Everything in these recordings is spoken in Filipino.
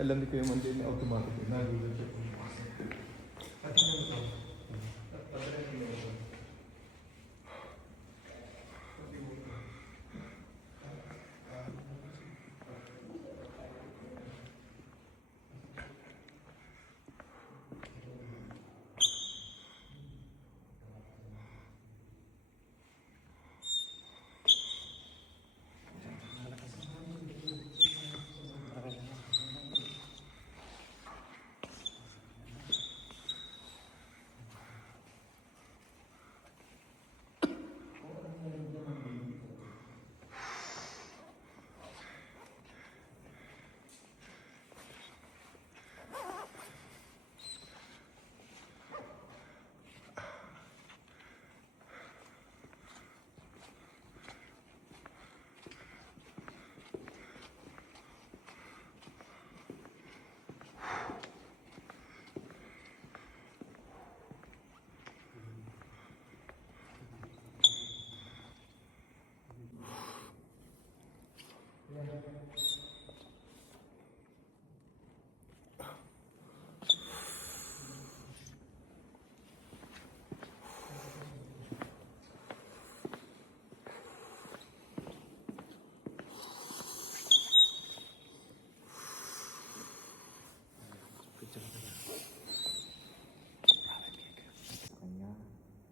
alam ni Kuya Monday na automatic. Nag-check. At ito.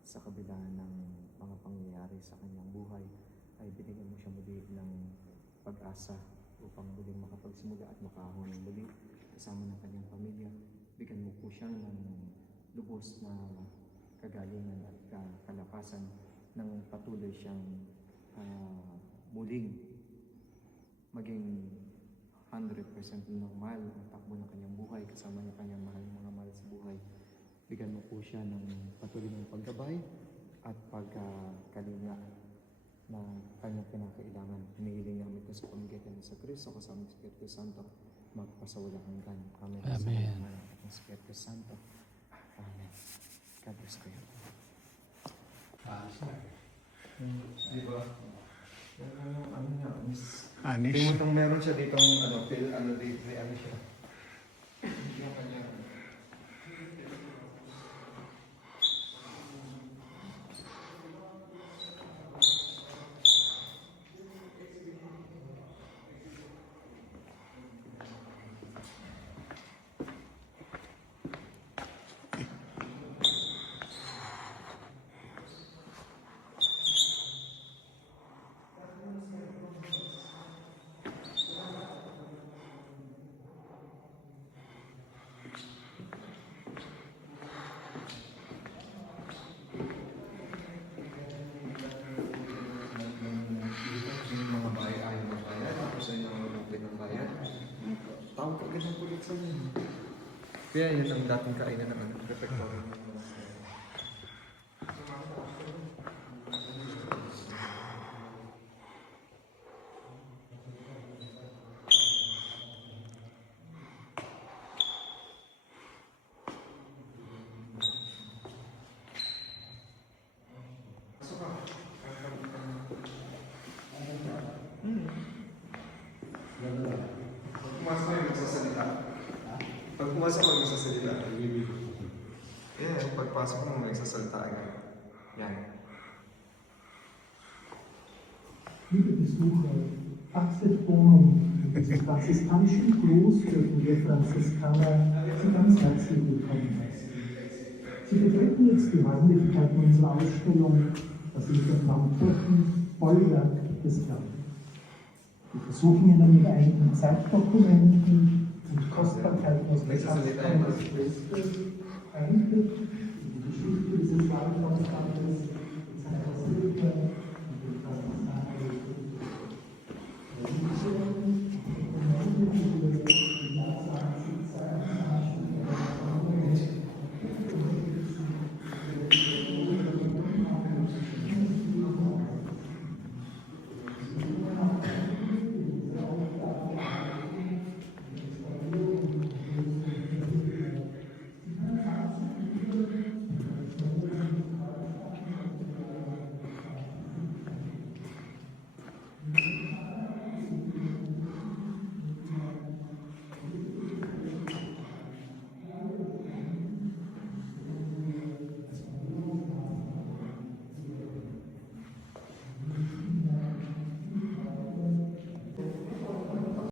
Sa kabila ng mga pangyayari sa kanyang buhay, ay binigyan mo siya muli ng pag-asa upang muling makapagsimula at makahon muli kasama ng kanyang pamilya. Bigyan mo po siya ng lubos na kagalingan at kalakasan ng patuloy siyang muling maging 100% normal ang takbo ng kanyang buhay kasama ng kanyang mga mahal sa buhay. Bigyan mo po siya ng patuloy ng paggabay at pagkalinga na kanyang pinakailangan. Hinihiling namin ito sa pamamagitan ng sa Kristo kasama ng Espiritu Santo magpasawalang hanggan. Amen. Amen. Sa Espiritu Santo. Amen. God bless kayo. Di ba? Ano niya, miss? Anis. Tingnan meron siya dito ano siya. Yung kanya. Tawag agad ng pulit sa inyo. Kaya yun ang dating kainan ng refectory. Pag pumasok mo, magsasalita. Yeah, pagpasok mo, magsasalita agad. Yan. Liebe Besucher, Axel Bonum des franziskanischen Klos dürfen wir Franziskaner Sie ganz herzlich willkommen heißen. Sie betreten jetzt die Räumlichkeiten unserer Ausstellung, das Interfrankfurten Bollwerk des Glaubens. Wir versuchen Ihnen mit einigen Zeitdokumenten und Kostbarkeiten aus der Satzung des Klosters Einblick